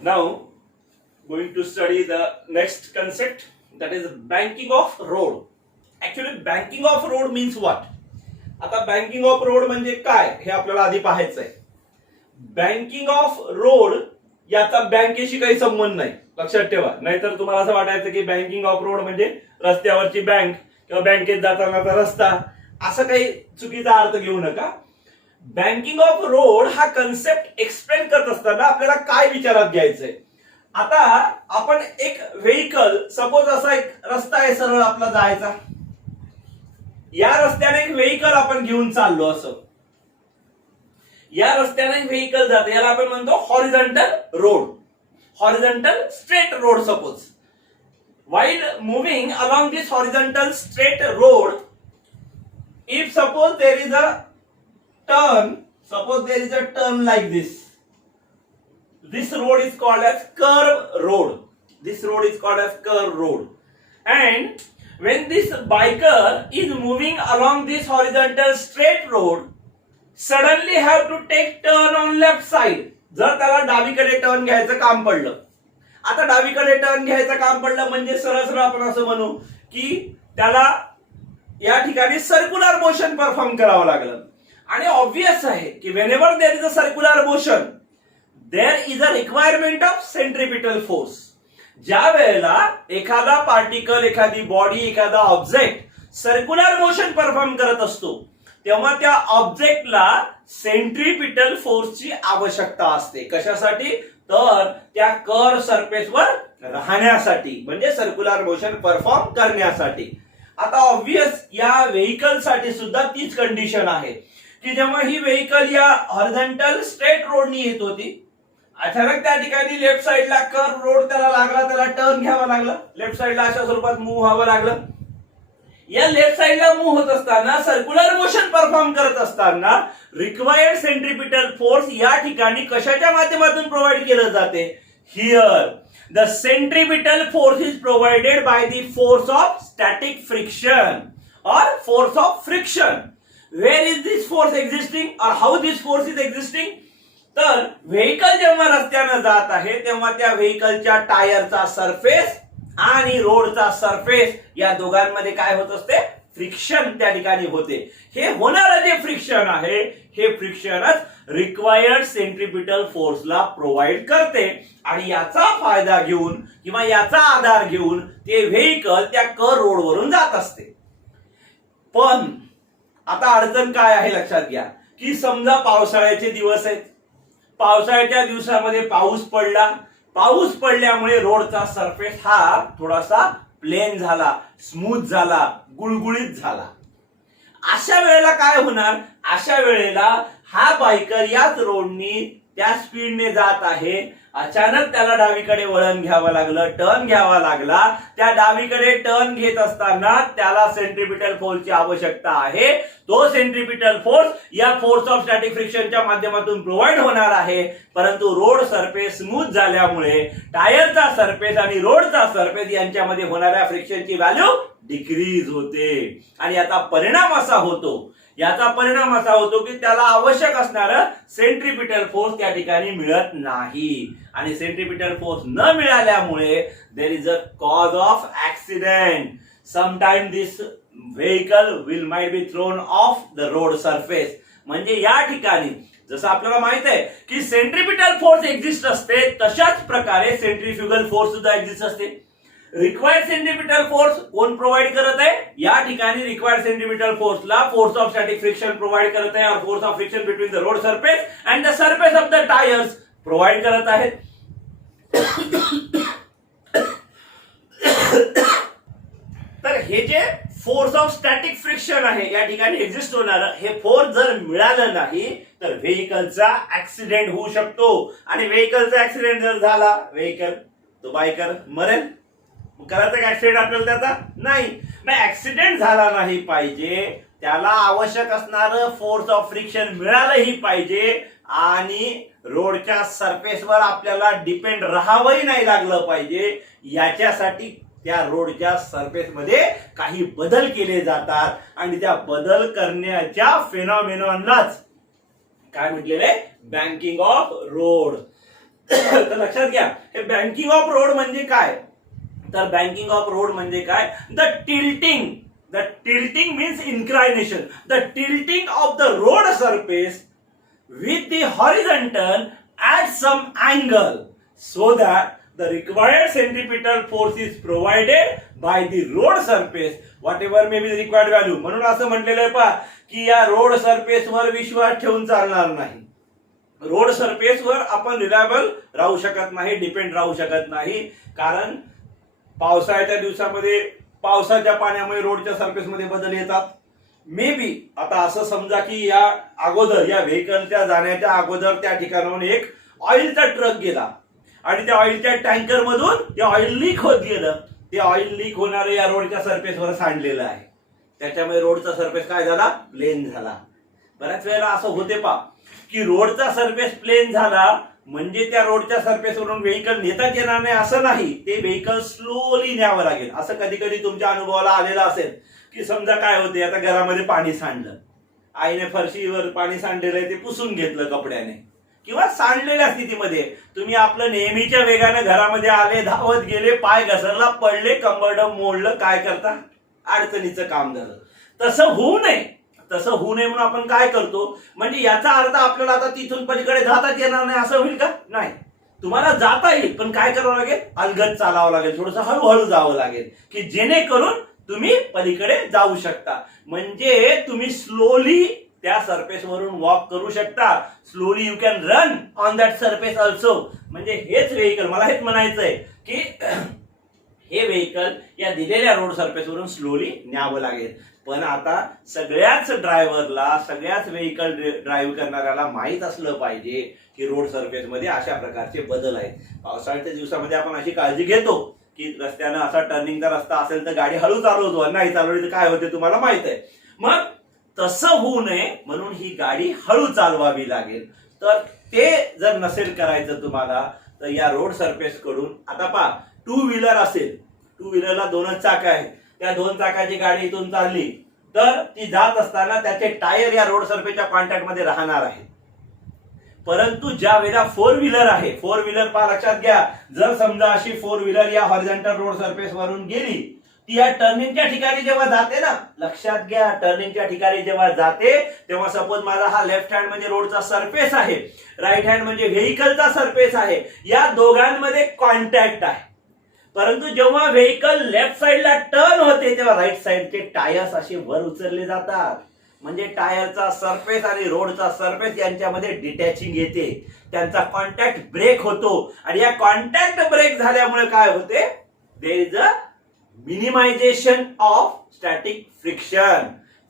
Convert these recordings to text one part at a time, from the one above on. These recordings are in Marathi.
Now, going to study the next concept, that is banking of road. Actually, banking of road means what? आता बँकिंग ऑफ रोड म्हणजे काय हे आपल्याला आधी पाहायचं आहे. बँकिंग ऑफ रोड याचा बँकेशी काही संबंध नाही, लक्षात ठेवा. नाहीतर तुम्हाला असं वाटायचं की बँकिंग ऑफ रोड म्हणजे रस्त्यावरची बँक किंवा बँकेत जातानाचा रस्ता, असं काही चुकीचा अर्थ घेऊ नका. बँकिंग ऑफ रोड हा कन्सेप्ट एक्सप्लेन करत असताना आपल्याला काय विचारात घ्यायचंय. आता आपण एक व्हेकल, सपोज असा एक रस्ता आहे सरळ आपला जायचा, या रस्त्याने एक व्हेकल आपण घेऊन चाललो. असं या रस्त्याने एक व्हेकल जाते, याला आपण म्हणतो horizontal road, horizontal straight road. Suppose while moving along this horizontal straight road, if suppose there is a turn, suppose there is a turn like this road is called as curve road. This road is called as curve road. And when this biker is moving along this horizontal straight road, suddenly have to take turn on left side. जर त्याला डावीकडे टर्न घ्यायचं काम पडलं, आता डावीकडे टर्न घ्यायचं काम पडलं म्हणजे सरळ सरळ आपण असं म्हणू की त्याला या ठिकाणी सर्क्युलर मोशन परफॉर्म करावं लागलं. आणि ऑब्वियस आहे की whenever there is a circular motion, there is a requirement of centripetal force. ज्या वेळेला एखादा पार्टिकल, एखादी बॉडी, एखादा ऑब्जेक्ट सर्क्युलर मोशन परफॉर्म करत असतो, तेव्हा त्या ऑब्जेक्टला सेंट्रिपिटल फोर्सची आवश्यकता असते. कशासाठी? तर त्या कर्व सरफेसवर राहण्यासाठी, म्हणजे सर्क्युलर मोशन परफॉर्म करण्यासाठी. आता ऑब्वियस या व्हेकल साठी सुद्धा तीच कंडिशन आहे की जेव्हा ही व्हेकल या हॉरिझॉन्टल स्ट्रेट रोडनी येत होती, अचानक त्या ठिकाणी लेफ्ट साइडला कर्व रोड त्याला लागला, त्याला टर्न घ्यावा लागला, लेफ्ट साइडला अशा स्वरूपात मूव्ह व्हावं लागलं. या लेफ्ट साइडला मूव्ह होत असताना, सर्क्युलर मोशन परफॉर्म करत असताना रिक्वायर्ड सेंट्रिपिटल फोर्स या ठिकाणी कशाच्या माध्यमातून प्रोव्हाइड केलं जाते? Here the centripetal force is provided by the force of static friction और force of friction. Where is this force existing और how this force is existing? तर व्हेकल जेव्हा रस्त्यानं जात आहे तेव्हा त्या व्हेकलच्या टायरचा सरफेस आणि रोडचा सरफेस या दोघांमध्ये काय होत असते? फ्रिक्शन त्या ठिकाणी होते. हे होणारं जे फ्रिक्शन आहे, हे फ्रिक्शनच रिक्वायर्ड सेंट्रिपिटल फोर्सला प्रोव्हाइड करते. आणि याचा फायदा घेऊन किंवा याचा आधार घेऊन ते व्हेकल त्या कर्व रोडवरून जात असते. पण आता अडचण काय आहे लक्षात घ्या की समजा पावसाळ्याचे दिवस आहेत, पावसाळ्याच्या दिवसामध्ये पाऊस पडला, पाऊस पडल्यामुळे रोडचा सरफेस हा थोडासा प्लेन झाला, स्मूथ झाला, गुळगुळीत झाला. अशा वेळेला काय होणार? अशा वेळेला हा बायकर याच रोडनी त्या स्पीडने जात आहे, अचानक त्याला डावीकडे वळण घ्यावं लागलं, टर्न घ्यावा लागला. त्या डावीकडे टर्न घेत असताना त्याला सेंट्रिपिटल फोर्सची आवश्यकता आहे. तो सेंट्रिपिटल फोर्स या फोर्स ऑफ स्टॅटिक फ्रिक्शनच्या माध्यमातून प्रोव्हाइड होणार आहे. परंतु रोड सरफेस स्मूथ झाल्यामुळे टायरचा सरफेस आणि रोडचा सरफेस यांच्यामध्ये होणाऱ्या फ्रिक्शनची व्हॅल्यू डिक्रीज होते. आणि याचा परिणाम असा होतो की त्याला आवश्यक असणारं सेंट्रिपिटल फोर्स त्या ठिकाणी मिळत नाही. आणि सेंट्रिपिटल फोर्स न मिळाल्यामुळे there is a cause of accident. Sometime this vehicle will might be thrown off the road surface. म्हणजे या ठिकाणी जसं आपल्याला माहित आहे की सेंट्रिपिटल फोर्स एक्झिस्ट असते, तशाच प्रकारे सेंट्रिफ्युगल फोर्स सुद्धा एक्झिस्ट असते. रिक्वायर्ड सेंट्रिपिटल फोर्स कोण प्रोव्हाइड करत आहे? या ठिकाणी रिक्वायर्ड सेंट्रिपिटल फोर्सला force of static friction provide करत आहे, और force of friction between the road surface and the surface of the tyres provide करत आहेत. तर हे जे फोर्स ऑफ स्टॅटिक फ्रिक्शन आहे या ठिकाणी एक्झिस्ट होणार, हे फोर्स जर मिळालं नाही तर व्हेकलचा ऍक्सिडेंट होऊ शकतो. आणि व्हेकलचा ऍक्सिडेंट जर झाला, व्हेकल तो बायकर मरेल. करायचं का ऍक्सिडेंट आपल्याला त्याचा? नाही. ऍक्सिडेंट झाला नाही पाहिजे, त्याला आवश्यक असणारं फोर्स ऑफ फ्रिक्शन मिळालंही पाहिजे आणि रोडच्या सरफेसवर आपल्याला डिपेंड राहावंही नाही लागलं पाहिजे. याच्यासाठी त्या रोडच्या सरफेस मध्ये काही बदल केले जातात आणि त्या बदल करण्याच्या फेनॉमेनॉनलाच काय म्हटलेले? Banking of road. तर लक्षात घ्या, हे बँकिंग ऑफ रोड म्हणजे काय, तर बँकिंग ऑफ रोड म्हणजे काय, the tilting means inclination, the tilting of the road surface with the horizontal at some angle so that the required centripetal force is provided by the road surface whatever may be the required value. म्हणून असं म्हटलेलं आहे पहा की या रोड सरफेस वर विश्वास ठेवून चालणार नाही. रोड सरफेस वर आपण रिलायबल राहू शकत नाही, डिपेंड राहू शकत नाही, कारण पावसाळ्याच्या दिवसामध्ये पावसाच्या पाण्यामुळे रोडच्या सरफेस मध्ये बदल येतात. मे बी आता असं समजा की या अगोदर या व्हेकलच्या जाण्याच्या अगोदर त्या ठिकाणाहून एक ऑइलचा ट्रक गेला आणि त्या ऑइलच्या टँकर मधून ते ऑइल लीक होत गेलं. ते ऑइल लीक होणारे या रोडच्या सरफेसवर सांडलेलं आहे, त्याच्यामुळे रोडचा सरफेस काय झाला, प्लेन झाला. बऱ्याच वेळेला असं होते पा की रोडचा सरफेस प्लेन झाला म्हणजे त्या रोडच्या सरफेसवरून व्हेकल नेता येणार नाही असं नाही, ते व्हेकल स्लोली न्यावं लागेल. असं कधी कधी तुमच्या अनुभवाला आलेलं असेल की समजा काय होते, आता घरामध्ये पाणी सांडलं, आईने फरशीवर पाणी सांडलेलं आहे ते पुसून घेतलं कपड्याने किंवा सांडलेल्या स्थितीमध्ये तुम्ही आपलं नेहमीच्या वेगाने घरामध्ये आले, धावत गेले, पाय घसरला, पडले, कंबरडं मोडलं, काय करता, अडचणीचं काम झालं. तसं होऊ नये म्हणून आपण काय करतो, म्हणजे याचा अर्थ आपल्याला आता तिथून पलीकडे जाताच येणार नाही असं होईल का, नाही, तुम्हाला जाता येईल पण काय करावं लागेल, अलगद चालावं लागेल, थोडंसं हळूहळू जावं लागेल की जेणेकरून तुम्ही पलीकडे जाऊ शकता. म्हणजे तुम्ही स्लोली त्या सरफेस वरून वॉक करू शकता, slowly you can run on that surface also. म्हणजे हेच व्हेकल, मला हेच म्हणायचंय की हे व्हेकल या दिलेल्या रोड सरफेस वरून स्लोली न्यावं लागेल. पण आता सगळ्याच ड्रायव्हरला, सगळ्याच व्हेकल ड्राईव्ह करणाऱ्याला माहित असलं पाहिजे की रोड सरफेस मध्ये अशा प्रकारचे बदल आहेत. पावसाळ्याच्या दिवसामध्ये आपण अशी काळजी घेतो की रस्त्यानं असा टर्निंगचा रस्ता असेल तर गाडी हळू चालवतो, नाही चालवली तर काय होते तुम्हाला माहित आहे. मग तसं होऊ नये म्हणून ही गाडी हळू चालवावी लागेल. तर ते जर नसेल करायचं तुम्हाला तर या रोड सरफेस कडून, आता पहा टू व्हीलर असेल, टू व्हीलरला दोनच चाकं आहेत, त्या दोन चाकाची गाडी इथून चालली तर ती जात असताना त्याचे टायर या रोड सरफेसच्या कॉन्टॅक्ट मध्ये राहणार आहे. परंतु ज्या वेळेला फोर व्हीलर आहे, फोर व्हीलर पहा लक्षात घ्या, जर समजा अशी फोर व्हीलर या हॉरिझॉन्टल रोड सरफेस वरून गेली, ती या टर्निंगच्या ठिकाणी जेव्हा जाते ना, लक्षात घ्या, टर्निंगच्या ठिकाणी जेव्हा जाते तेव्हा सपोज माझा हा लेफ्ट हँड म्हणजे रोडचा सरफेस आहे, राईट हँड म्हणजे व्हेकलचा सरफेस आहे, या दोघांमध्ये कॉन्टॅक्ट आहे. परंतु जेव्हा व्हेकल लेफ्ट साइडला टर्न होते तेव्हा राईट साइडचे टायर्स असे वर उचलले जातात. म्हणजे टायरचा सरफेस आणि रोडचा सरफेस यांच्यामध्ये डिटॅचिंग येते, त्यांचा कॉन्टॅक्ट ब्रेक होतो आणि या कॉन्टॅक्ट ब्रेक झाल्यामुळे काय होते, there is a minimization of static friction.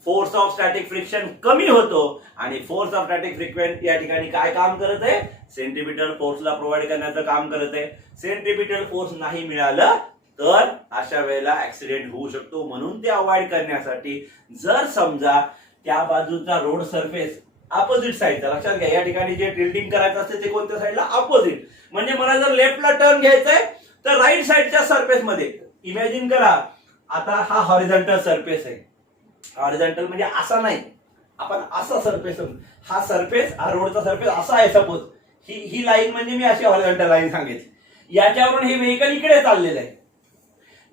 Force of static friction कमी होतो आणि फोर्स ऑफ स्टॅटिक फ्रिक्वेंट या ठिकाणी काय काम करत आहे, सेंट्रिपिटल फोर्सला प्रोव्हाइड करण्याचं काम करत आहे. सेंट्रिपिटल फोर्स नाही मिळालं तर अशा वेळेला ऍक्सिडेंट होऊ शकतो. म्हणून ते अवॉइड करण्यासाठी जर समजा त्या बाजूचा रोड सरफेस अपोजिट साईडचा, लक्षात घ्या या ठिकाणी जे टिल्टिंग करायचं असते ते कोणत्या साईडला, अपोजिट. म्हणजे मला जर लेफ्टला टर्न घ्यायचंय तर राईट साईडच्या सरफेस मध्ये इमॅजिन करा, आता हा हॉरिझॉन्टल सरफेस आहे, हॉरिझॉन्टल म्हणजे असा नाही, आपण असा सरफेस, हा सरफेस, हा रोडचा सरफेस असा आहे सपोज, ही लाईन म्हणजे मी अशी हॉरिझॉन्टल लाईन सांगितली, याच्यावरून हे व्हेकल इकडे चाललेलं आहे.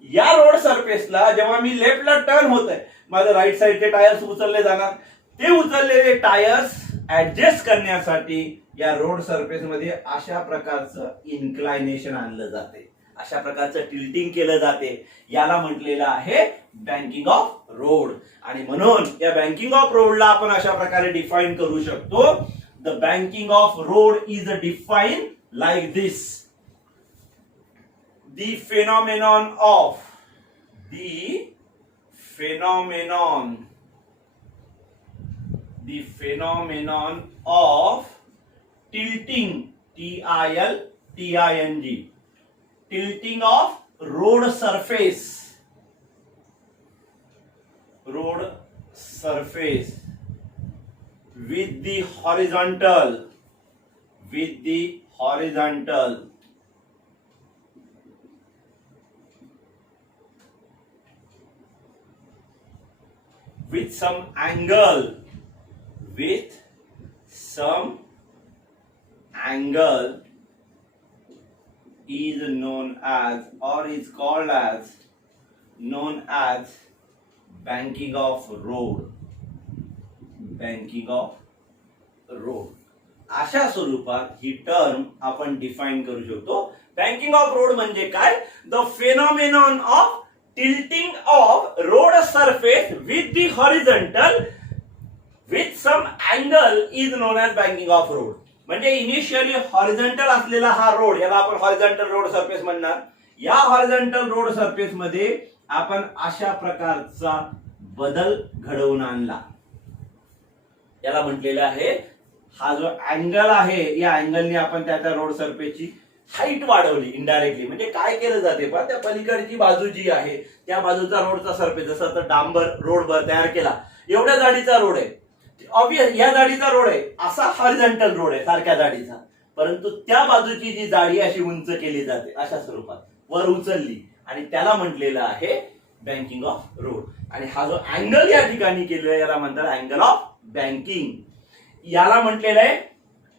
या रोड सरफेसला जेव्हा मी लेफ्टला टर्न होत आहे, माझं राईट साईडचे टायर्स उचलले जाणार, ते उचललेले टायर्स ऍडजस्ट करण्यासाठी या रोड सरफेस मध्ये अशा प्रकारचं इन्क्लायनेशन आणलं जाते, अशा प्रकारचं टिल्टिंग केलं जाते. याला म्हटलेलं आहे बँकिंग ऑफ रोड. आणि म्हणून या बँकिंग ऑफ रोडला आपण अशा प्रकारे डिफाइन करू शकतो. The banking of road is define like this. The phenomenon of tilting, T-I-L-T-I-N-G, tilting of road surface with the horizontal with some angle is known as or is called as known as banking of road. banking of road अशा स्वरूपात ही टर्म आपण डिफाइन करू शकतो. बँकिंग ऑफ रोड म्हणजे काय? The phenomenon of tilting of road surface with the horizontal with some angle is known as banking of road. म्हणजे इनिशियली हॉरिझॉन्टल असलेला हा रोड, याला आपण हॉरिझॉन्टल रोड सरफेस म्हणणार. या हॉरिझॉन्टल रोड सरफेस मध्ये आपण अशा प्रकारचा बदल घडवून आणला. याला म्हटलेलं आहे, हा जो अँगल आहे या अँगलने आपण त्या रोड सरफेसची हाईट वाढवली इनडायरेक्टली. म्हणजे काय केलं जाते पहा, त्या पलीकडची बाजू जी आहे त्या बाजूचा रोडचा सरफेस, जसं तर डांबर रोड तयार केला, एवढ्या जाडीचा रोड आहे, ऑब्वियस या जाडीचा रोड आहे, असा हॉरिझॉन्टल रोड आहे सारख्या जाडीचा, परंतु त्या बाजूची जी जाडी अशी उंच केली जाते अशा स्वरूपात वर उचलली आणि त्याला म्हटलेलं आहे बँकिंग ऑफ रोड. आणि हा जो अँगल या ठिकाणी केलेला याला म्हणतात अँगल ऑफ बँकिंग. याला म्हटलेलं आहे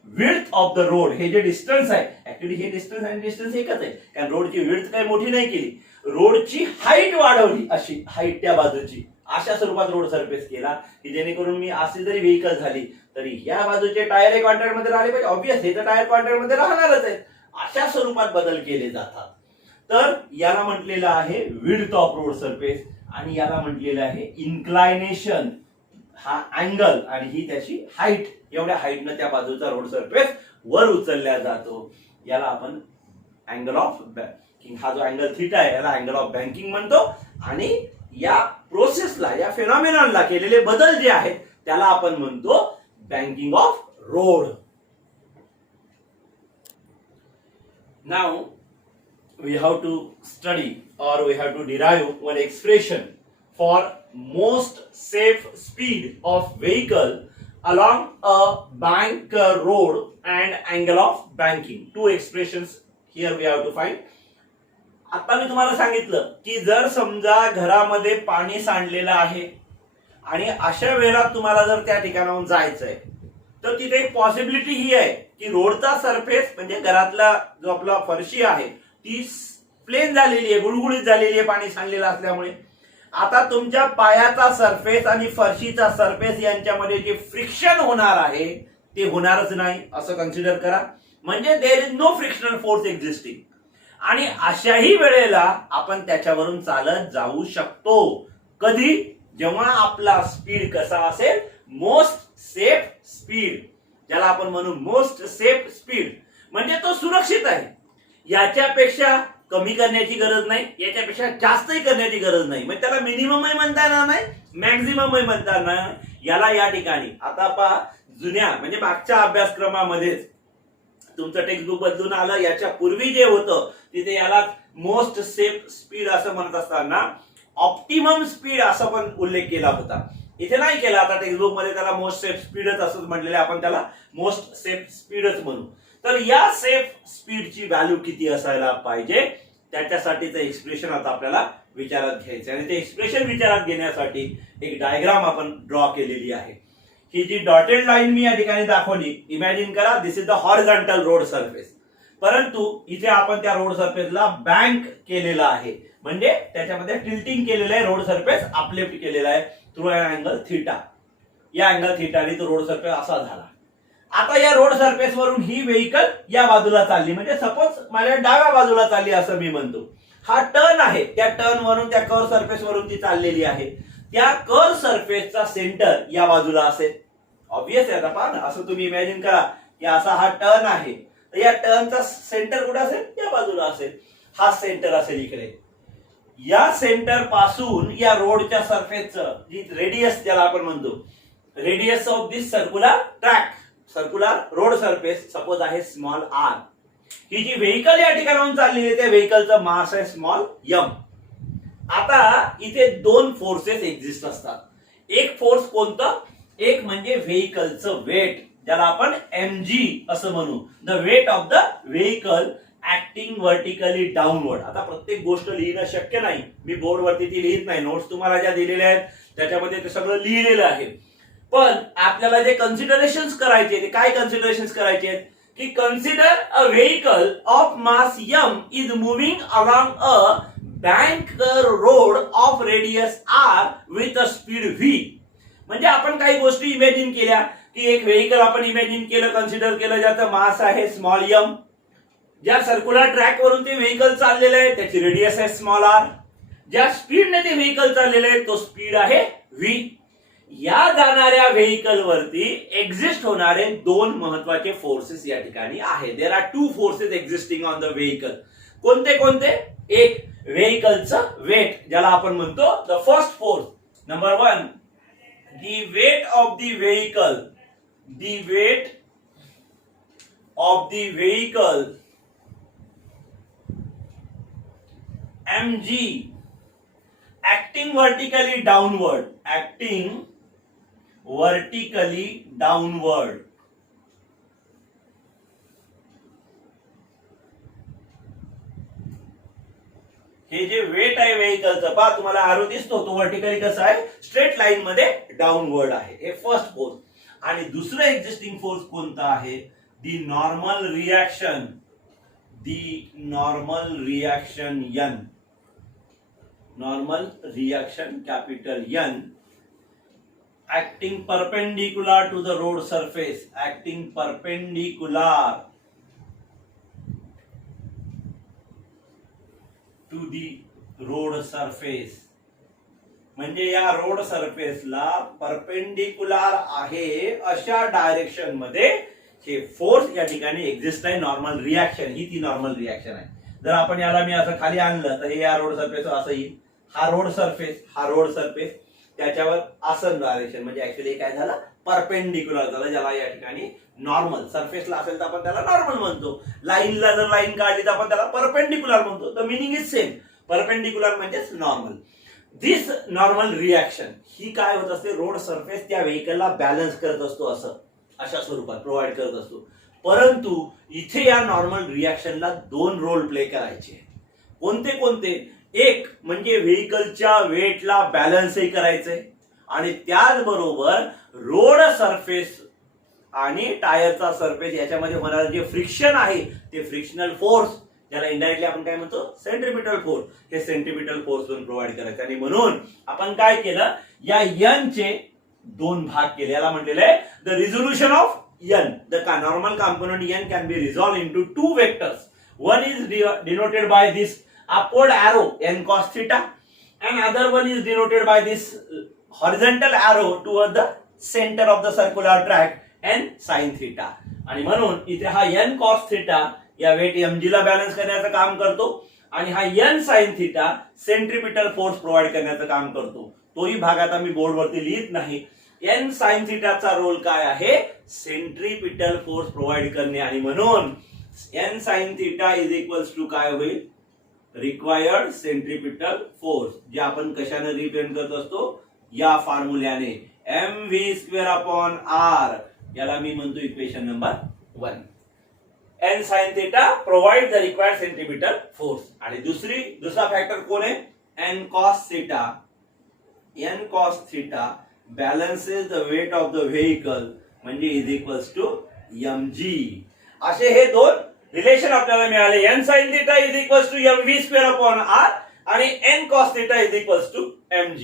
विड्थ ऑफ द रोड. हे जे डिस्टन्स आहे, ऍक्च्युली हे डिस्टन्स आणि डिस्टन्स एकच आहे, कारण रोडची विड्थ काही मोठी नाही केली, रोडची हाईट वाढवली, अशी हाईट त्या बाजूची अशा स्वरूपात रोड सरफेस केला की जेणेकरून मी अशी जरी व्हेकल झाली तरी या बाजूचे टायर हे कॉन्टॅक्ट मध्ये राहिले पाहिजे, ऑब्वियस हे तर टायर कॉन्टॅक्ट मध्ये राहणारच आहे. अशा स्वरूपात बदल केले जातात. तर याला म्हटलेलं आहे विड्थ ऑफ रोड सरफेस आणि याला म्हटलेलं आहे इन्क्लायनेशन. हा अँगल आणि ही त्याची हाईट, एवढ्या हाईटनं त्या बाजूचा रोड सरफेस वर उचलल्या जातो. याला आपण अँगल ऑफ बँकिंग, हा जो अँगल थीटा आहे याला अँगल ऑफ बँकिंग म्हणतो. आणि या प्रोसेसला, या फेनॉमेनॉनला केलेले बदल जे आहेत त्याला आपण म्हणतो banking of road. Now we have to study or we have to derive one expression for most safe speed of vehicle along a bank road and angle of banking. Two expressions here we have to find. आता मी तुम्हाला सांगितलं की जर समजा घरामध्ये पाणी सांडलेलं आहे आणि अशा वेळेला तुम्हाला जर त्या ठिकाणाहून जायचंय तर तिथे एक पॉसिबिलिटी ही आहे की रोडचा सरफेस म्हणजे घरातला जो आपला फरशी आहे ती प्लेन झालेली आहे, गुळगुळीत झालेली आहे पाणी सांडलेलं असल्यामुळे. आता तुमच्या पायाचा सरफेस आणि फरशीचा सरफेस यांच्यामध्ये जे फ्रिक्शन होणार आहे ते होणारच नाही असं कन्सिडर करा. म्हणजे there is no frictional force existing. आणि अशाही वेळेला आपण त्याच्यावरून चालत जाऊ शकतो. कधी? जेव्हा आपला स्पीड कसा असेल, मोस्ट सेफ स्पीड, ज्याला आपण म्हणू मोस्ट सेफ स्पीड, म्हणजे तो सुरक्षित आहे. याच्यापेक्षा कमी करण्याची गरज नाही, याच्यापेक्षा जास्तही करण्याची गरज नाही. म्हणजे त्याला मिनिममही म्हणता येणार नाही, मॅक्झिममही म्हणता येणार नाही. याला या ठिकाणी आता पहा, जुन्या म्हणजे मागच्या अभ्यासक्रमामध्येच तुमचं टेक्स्टबुक बदलून आलं, याच्या पूर्वी जे होतं तिथे याला मोस्ट सेफ स्पीड असं म्हणत असताना ऑप्टिमम स्पीड असं पण उल्लेख केला होता. इथे नाही केला. आता टेक्स्टबुक मध्ये त्याला मोस्ट सेफ स्पीडच असंच म्हटलेलं, आपण त्याला मोस्ट सेफ स्पीडच म्हणू. तर या सेफ स्पीडची व्हॅल्यू किती असायला पाहिजे त्याच्यासाठीचं एक्सप्रेशन आता आपल्याला विचारात घ्यायचं. आणि ते एक्सप्रेशन विचारात घेण्यासाठी एक डायग्राम आपण ड्रॉ केलेली आहे. ही जी डॉटेड लाईन मी या ठिकाणी दाखवली, इमॅजिन करा this is the horizontal road surface. परंतु इथे आपण त्या रोड सरफेसला बँक केलेलं आहे, म्हणजे त्याच्यामध्ये टिल्टिंग केलेलं आहे, रोड सरफेस अपलिफ्ट केलेला आहे थ्रू अन अँगल थीटा. या अँगल थीटाने तो रोड सरफेस असा झाला. आता या रोड सरफेस वरून ही व्हेकल या बाजूला चालली, म्हणजे सपोज माझ्या डाव्या बाजूला चालली असं मी म्हणतो. हा टर्न आहे, त्या टर्न वरून त्या कर्व सरफेस वरून ती चाललेली आहे. त्या कर्व सरफेसचा सेंटर या बाजूला असेल. ऑब्वियस आहे. आता पहा ना, असं तुम्ही इमॅजिन करा की असा हा टर्न आहे, तर या टर्नचा सेंटर कुठे असेल? या बाजूला असेल. हा सेंटर असेल इकडे. या सेंटर पासून या रोडच्या सरफेसचं जी रेडियस ज्याला आपण म्हणतो, radius of this circular track, circular road surface suppose आहे स्मॉल आर. ही जी व्हेकल या ठिकाणाहून चाललेली आहे त्या व्हेकलचं मास आहे स्मॉल एम. आता इथे दोन फोर्सेस एक्झिस्ट असतात. एक फोर्स कोणतं? एक म्हणजे व्हेकलचं वेट, ज्याला आपण mg असं म्हणू, the weight of the vehicle acting vertically downward. आता प्रत्येक गोष्ट लिहिणं शक्य नाही, मी बोर्डवरती ती लिहित नाही. नोट्स तुम्हाला ज्या दिलेल्या आहेत त्याच्यामध्ये ते सगळं लिहिलेलं आहे. पण आपल्याला जे कन्सिडरेशन्स करायचे ते काय कन्सिडरेशन्स करायचे आहेत? की consider a vehicle of mass m is moving along a bank road of radius r with a speed v. म्हणजे आपण काही गोष्टी इमॅजिन केल्या की एक व्हेइकल आपण इमॅजिन केलं, कन्सिडर केलं ज्याचं मास आहे स्मॉल m, ज्या सर्क्युलर ट्रॅक वरून ते व्हेइकल चाललेलं आहे त्याची रेडियस आहे स्मॉल r, ज्या स्पीडने ते व्हेइकल चाललेलं आहे तो स्पीड आहे v. या जाणाऱ्या व्हेइकल वरती एक्झिस्ट होणारे दोन महत्वाचे फोर्सेस या ठिकाणी आहे. There are two forces existing on the vehicle. कोणते कोणते? एक व्हेइकलचं वेट ज्याला आपण म्हणतो the first force. Number 1 the weight of the vehicle. The weight of the vehicle mg acting vertically downward. Acting vertically downward. हे जे वेट आहे व्हेइकलचं पहा तुम्हाला आरो दिसतो तो व्हर्टिकली कसा आहे स्ट्रेट लाईन मध्ये डाऊनवर्ड आहे. हे फर्स्ट फोर्स. आणि दुसरं एक्झिस्टिंग फोर्स कोणता आहे? The normal reaction. The normal reaction n. Normal reaction capital N acting perpendicular to the road surface. Acting perpendicular to the road surface. म्हणजे या रोड सरफेसला परपेंडिक्युलर आहे अशा डायरेक्शन मध्ये हे फोर्स या ठिकाणी एक्झिस्ट आहे. नॉर्मल रिएक्शन ही ती नॉर्मल रिएक्शन आहे. जर आपण याला मी असं खाली आणलं तर हे या रोड सरफेस असं येईल. हा रोड सरफेस त्याच्यावर असं डायरेक्शन म्हणजे ऍक्च्युअली काय झालं परपेंडिक्युलर झालं, ज्याला या ठिकाणी नॉर्मल. सरफेसला असेल तर आपण त्याला नॉर्मल म्हणतो. लाईनला जर लाईन काढली तर आपण त्याला परपेंडिक्युलर म्हणतो. The meaning is same. Perpendicular म्हणजेच नॉर्मल. दिस नॉर्मल रिएक्शन ही काय होत असते? रोड सरफेस त्या व्हेइकलला बॅलन्स करत असतो, असं अशा स्वरूपात प्रोव्हाइड करत असतो. परंतु इथे या नॉर्मल रिएक्शनला दोन रोल प्ले करायचे. कोणते कोणते? एक म्हणजे व्हेइकलच्या वेटला बॅलन्सही करायचंय आणि त्याचबरोबर रोड सरफेस आणि टायरचा सरफेस याच्यामध्ये होणारं जे फ्रिक्शन आहे ते फ्रिक्शनल फोर्स ज्याला इनडायरेक्टली आपण काय म्हणतो सेंट्रिपिटल फोर्स, हे सेंट्रिपिटल फोर्स पण प्रोव्हाइड करायचं. आणि म्हणून आपण काय केलं या n चे दोन भाग केले. याला म्हटलेलं आहे the resolution of n. The normal component n can be resolved into two vectors. One is denoted by this upward arrow n cos theta and other one is denoted by this horizontal arrow toward the center of the circular track n sin theta. आणि म्हणून इथे हा n cos theta या वेट mg ला बॅलन्स करण्याचं काम करतो आणि हा n sin theta centripetal force provide करण्याचं काम करतो. तोही भाग आता मी बोर्डवरती लिहित नाही. n sin theta चा रोल काय आहे? सेंट्रिपिटल फोर्स प्रोव्हाइड करणे. आणि म्हणून n sin theta is equals to काय होईल? रिक्वायर्ड सेंट्रिपिटल फोर्स, जे आपण कशाने रिप्रेझेंट करत असतो या फॉर्म्युल्याने mv²/r. याला मी म्हणतो equation number 1. n sin theta provide the required centripetal force. आणि दुसरा फॅक्टर कोण आहे? n cos theta. n cos theta balances the weight of the vehicle म्हणजे इज इक्वल्स टू mg. असे हे दोन रिलेशन आपल्याला मिळाले. n sin theta is equals to mv²/r आणि n cos theta is equals to mg.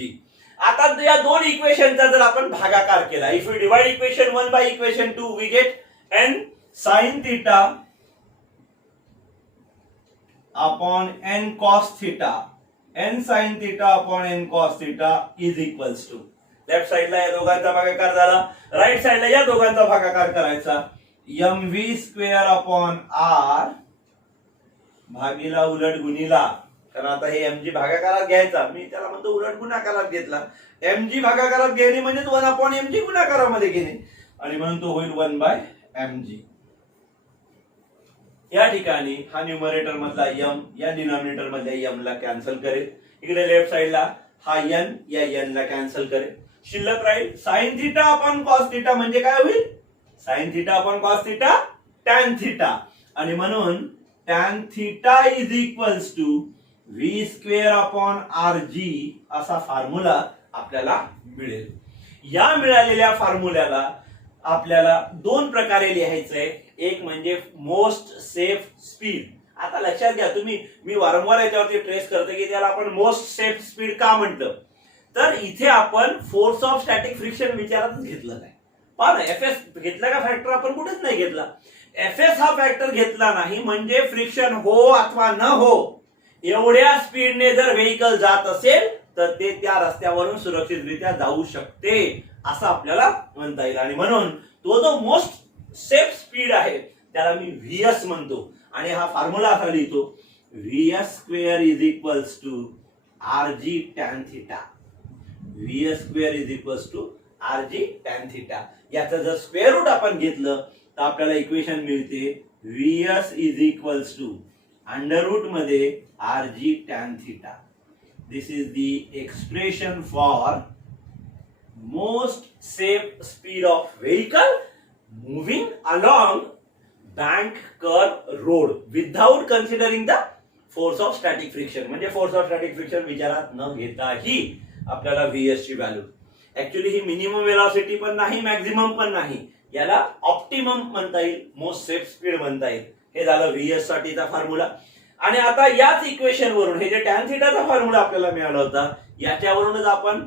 आता या दोन इक्वेशनचा जर आपण भागाकार केला, if you divide equation 1 by equation 2 we get n sin theta upon n cos theta. n sin theta upon n cos theta is equals to, left साइडला या दोघांचा भागाकार झाला, राइट साइडला या दोघांचा भागाकार करायचा. mv²/r भागीला उलट गुणिला, कारण आता हे mg भागाकारात घ्यायचा, मी त्याला म्हणतो उलट गुणाकारात घेतला. mg भागाकारात घेणे म्हणजे 1/mg गुणाकारामध्ये घेणे आणि म्हणून तो होईल 1/mg. या ठिकाणी हा न्यूमरेटर मधला m या डिनॉमिनेटर मधल्या m ला कॅन्सल करेल. इकडे लेफ्ट साइडला हा n या n ला कॅन्सल करेल. शिल्लक राहील sin theta upon cos theta म्हणजे काय होईल? sin theta upon cos theta tan theta. आणि म्हणून tan theta is equals to v²/rg असा फॉर्म्युला आपल्याला मिळेल. या मिळालेल्या फॉर्म्युल्याला आपल्याला दोन प्रकारे लिहायचंय. एक म्हणजे मोस्ट सेफ स्पीड. आता लक्षात घ्या तुम्ही, मी वारंवार याच्यावरती ट्रेस करते की त्याला आपण मोस्ट सेफ स्पीड का म्हटलं, तर इथे आपण फोर्स ऑफ स्टॅटिक फ्रिक्शन विचारातच घेतलं नाही. पहा ना, एफ एस घेतला का फॅक्टर, आपण कुठेच नाही घेतला. एफ एस हा फॅक्टर घेतला नाही म्हणजे फ्रिक्शन हो अथवा न हो एवढ्या स्पीडने जर व्हेकल जात असेल तर ते त्या रस्त्यावरून सुरक्षितरित्या जाऊ शकते असं आपल्याला म्हणता येईल. आणि म्हणून तो जो मोस्ट सेफ स्पीड आहे त्याला मी व्हीएस म्हणतो. आणि हा फॉर्म्युला असा लिहितो, VS square is equals to R G tan theta. VS square is equals to R G tan theta. याचं जर स्क्वेअर रूट आपण घेतलं तर आपल्याला इक्वेशन मिळते VS is equals to under root मध्ये R G tan theta. This is the expression for most safe speed of vehicle moving along bank curve road without considering the force of static friction. म्हणजे फोर्स ऑफ स्टॅटिक फ्रिक्शन विचारात न घेताही आपल्याला व्हीएस ची व्हॅल्यू, ऍक्च्युली ही मिनिमम वेलॉसिटी पण नाही, मॅक्झिमम पण नाही, याला ऑप्टिमम म्हणता येईल, मोस्ट सेफ स्पीड म्हणता येईल. हे झालं व्हीएस साठीचा फॉर्म्युला. आणि आता याच इक्वेशन वरून हे जे टॅन थिटाचा फॉर्म्युला आपल्याला मिळाला होता याच्यावरूनच आपण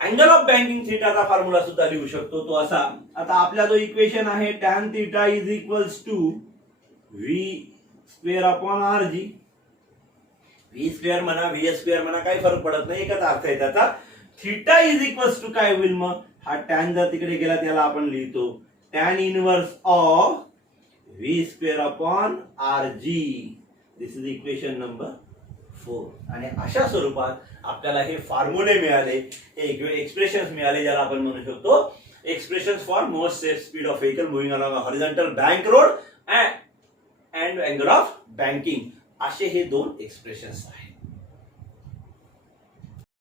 अँगल ऑफ बँकिंग थिटाचा फॉर्म्युला सुद्धा लिहू शकतो. तो असा, आता आपला जो इक्वेशन आहे tan theta is equals to V square upon R G. V square म्हणा व्हीएस स्क्वेअर म्हणा काही फरक पडत नाही, एकच अर्थ आहे त्याचा. थिटा इज इक्वल्स टू काय होईल मग, हा टॅन जर तिकडे गेला त्याला आपण लिहितो tan inverse of V square upon R G. This is equation number 4. आणि अशा स्वरूपात आपल्याला हे फॉर्म्युले मिळाले, हे एक्सप्रेशन्स मिळाले ज्याला आपण म्हणू शकतो expressions for most safe speed of vehicle moving along a horizontal bank road and angle of banking. असे हे दोन एक्सप्रेशन्स आहेत.